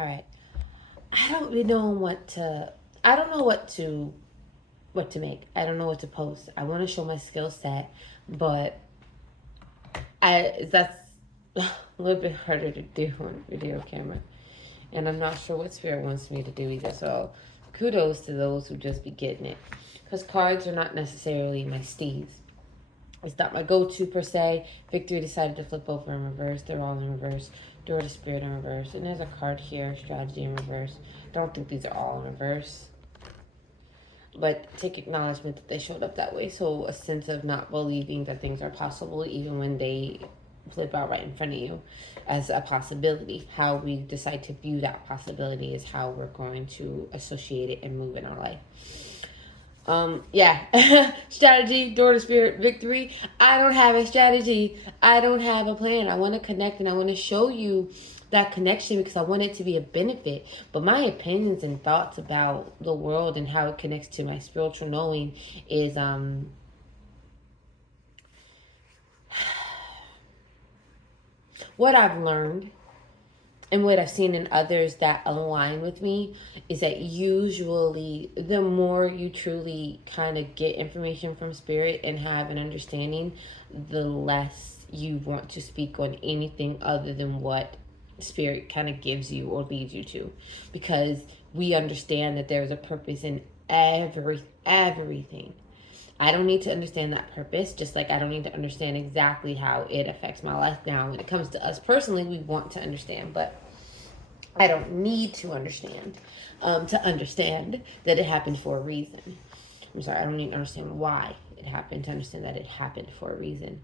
All right. I don't really know I don't know what to make. I don't know what to post. I want to show my skill set, but that's a little bit harder to do on video camera. And I'm not sure what Spirit wants me to do either. So kudos to those who just be getting it. Because cards are not necessarily my steeds. It's not my go-to per se. Victory decided to flip over in reverse. They're all in reverse. Door to Spirit in reverse. And there's a card here, strategy in reverse. Don't think these are all in reverse. But take acknowledgement that they showed up that way. So a sense of not believing that things are possible even when they flip out right in front of you as a possibility. How we decide to view that possibility is how we're going to associate it and move in our life. Yeah. Strategy, door to Spirit, victory. I don't have a strategy. I don't have a plan. I want to connect and I want to show you that connection because I want it to be a benefit. But my opinions and thoughts about the world and how it connects to my spiritual knowing is what I've learned and what I've seen in others that align with me is that usually the more you truly kind of get information from spirit and have an understanding, the less you want to speak on anything other than what spirit kind of gives you or leads you to, because we understand that there's a purpose in everything. I don't need to understand that purpose, just like I don't need to understand exactly how it affects my life now. When it comes to us personally, we want to understand, but I don't need to understand that it happened for a reason. I'm sorry, I don't need to understand why it happened to understand that it happened for a reason.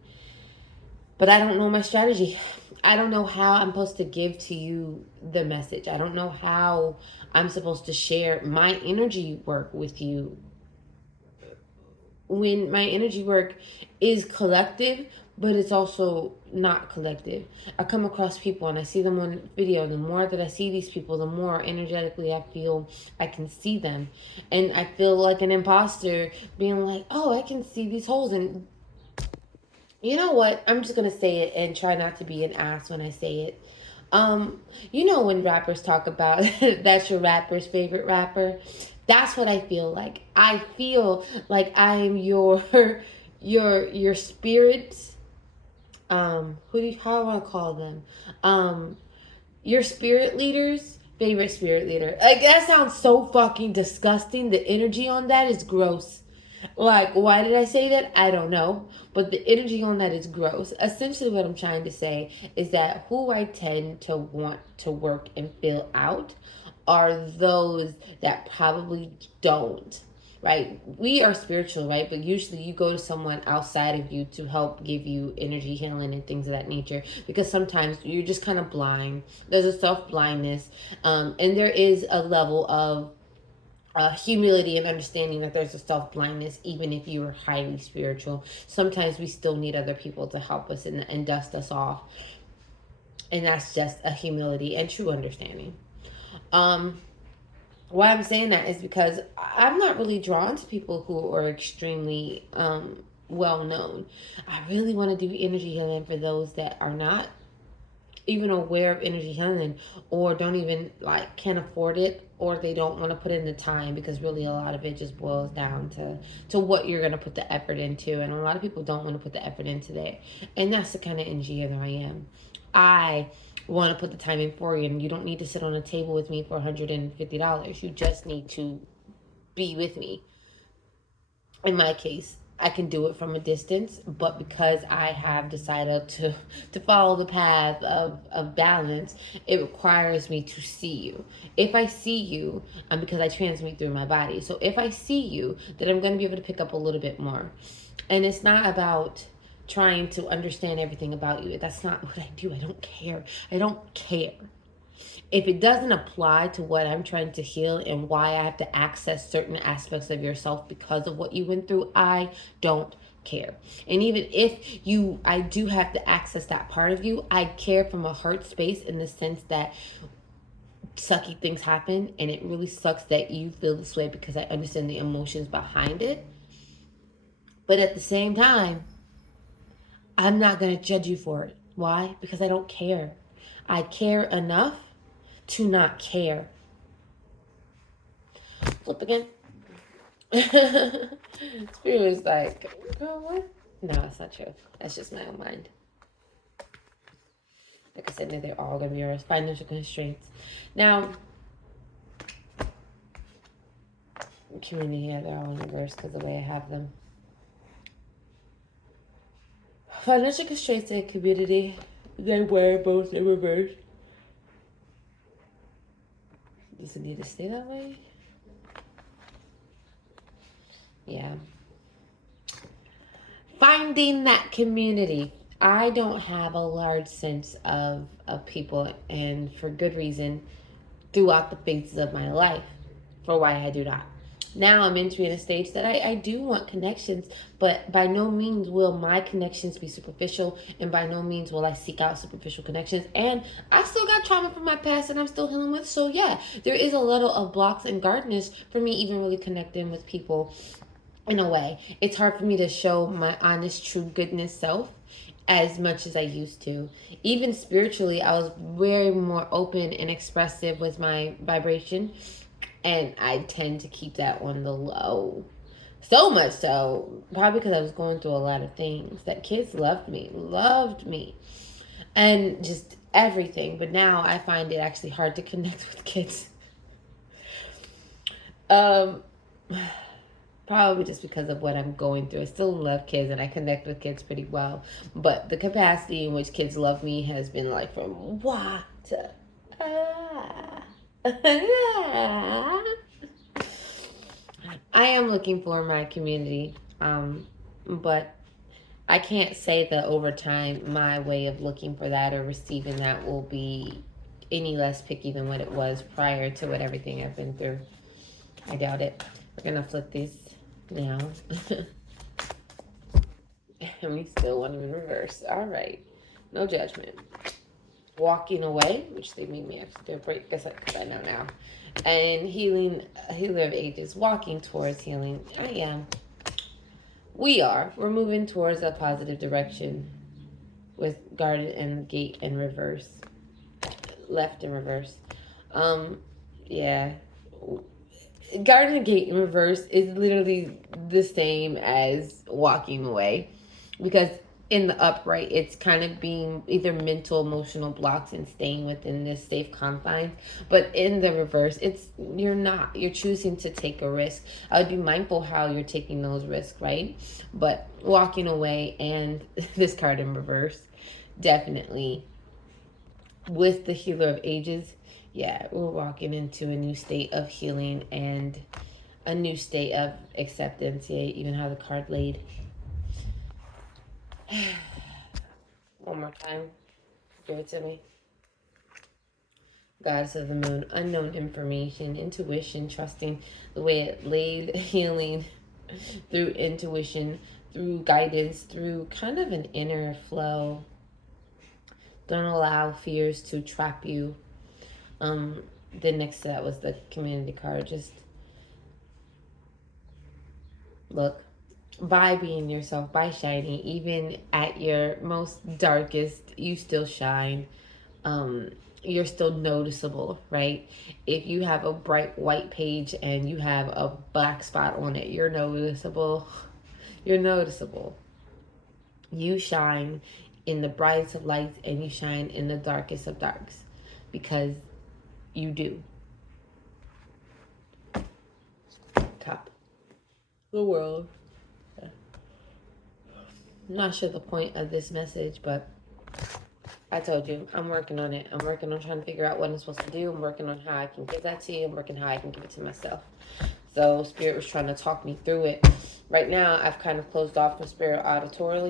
But I don't know my strategy. I don't know how I'm supposed to give to you the message. I don't know how I'm supposed to share my energy work with you when my energy work is collective, but it's also not collective. I come across people and I see them on video. The more that I see these people, the more energetically I feel I can see them. And I feel like an imposter being like, oh, I can see these holes. And you know what? I'm just going to say it and try not to be an ass when I say it. You know when rappers talk about that's your rapper's favorite rapper? That's what I feel like. I feel like I'm your your spirits. Who do you, how do I want to call them? Your spirit leaders favorite spirit leader. Like that sounds so fucking disgusting. The energy on that is gross. Like, why did I say that? I don't know. But the energy on that is gross. Essentially, what I'm trying to say is that who I tend to want to work and fill out are those that probably don't. Right? We are spiritual, right? But usually you go to someone outside of you to help give you energy healing and things of that nature because sometimes you're just kind of blind. There's a self blindness, and there is a level of humility and understanding that there's a self blindness, even if you are highly spiritual. Sometimes we still need other people to help us and dust us off. And that's just a humility and true understanding. Um, why I'm saying that is because I'm not really drawn to people who are extremely well known. I really want to do energy healing for those that are not even aware of energy healing or don't even like can't afford it or they don't want to put in the time because really a lot of it just boils down to what you're going to put the effort into, and a lot of people don't want to put the effort into that, and that's the kind of engineer that I am. I want to put the time in for you, and you don't need to sit on a table with me for $150. You just need to be with me. In my case, I can do it from a distance, but because I have decided to follow the path of balance, it requires me to see you. If I see you, because I transmute through my body. So if I see you, then I'm going to be able to pick up a little bit more. And it's not about trying to understand everything about you. That's not what I do. I don't care. I don't care. If it doesn't apply to what I'm trying to heal and why I have to access certain aspects of yourself because of what you went through, I don't care. And even if I do have to access that part of you, I care from a heart space in the sense that sucky things happen and it really sucks that you feel this way because I understand the emotions behind it. But at the same time, I'm not going to judge you for it. Why? Because I don't care. I care enough to not care. Flip again. Spirit was like, girl, what? No, that's not true. That's just my own mind. Like I said, they're all going to be yours. Financial constraints. Now, community, yeah, they're all in reverse because of the way I have them. Financial constraints and community, they were both in reverse. Does it need to stay that way? Yeah. Finding that community. I don't have a large sense of people, and for good reason, throughout the phases of my life, for why I do not. Now I'm entering a stage that I do want connections, but by no means will my connections be superficial, and by no means will I seek out superficial connections. And I still got trauma from my past and I'm still healing with. So yeah, there is a little of blocks and guardness for me even really connecting with people in a way. It's hard for me to show my honest, true goodness self as much as I used to. Even spiritually, I was very more open and expressive with my vibration. And I tend to keep that on the low. So much so, probably because I was going through a lot of things, that kids loved me, and just everything. But now I find it actually hard to connect with kids. Probably just because of what I'm going through. I still love kids and I connect with kids pretty well. But the capacity in which kids love me has been like from wah to ah. I am looking for my community, but I can't say that over time my way of looking for that or receiving that will be any less picky than what it was prior to what everything I've been through. I doubt it. We're gonna flip these now. And we still want them in reverse. All right, no judgment. Walking away, which they made me actually do a break because I know now. And healing, healer of ages, walking towards healing. I am. We're moving towards a positive direction with garden and gate in reverse. Left in reverse. Yeah. Garden and gate in reverse is literally the same as walking away. Because in the upright, it's kind of being either mental, emotional blocks and staying within this safe confines. But in the reverse, you're choosing to take a risk. I would be mindful how you're taking those risks, right? But walking away and this card in reverse, definitely with the healer of ages, yeah, we're walking into a new state of healing and a new state of acceptance. Yeah, even how the card laid. One more time. Give it to me. Goddess of the moon, unknown information, intuition, trusting the way it laid, healing through intuition, through guidance, through kind of an inner flow. Don't allow fears to trap you. Then next to that was the community card. Just look. By being yourself, by shining, even at your most darkest, you still shine. You're still noticeable, right? If you have a bright white page and you have a black spot on it, you're noticeable. You're noticeable. You shine in the brightest of lights and you shine in the darkest of darks because you do. Top. The world. I'm not sure the point of this message, but I told you, I'm working on it. I'm working on trying to figure out what I'm supposed to do. I'm working on how I can give that to you. I'm working how I can give it to myself. So Spirit was trying to talk me through it. Right now, I've kind of closed off from Spirit auditorily.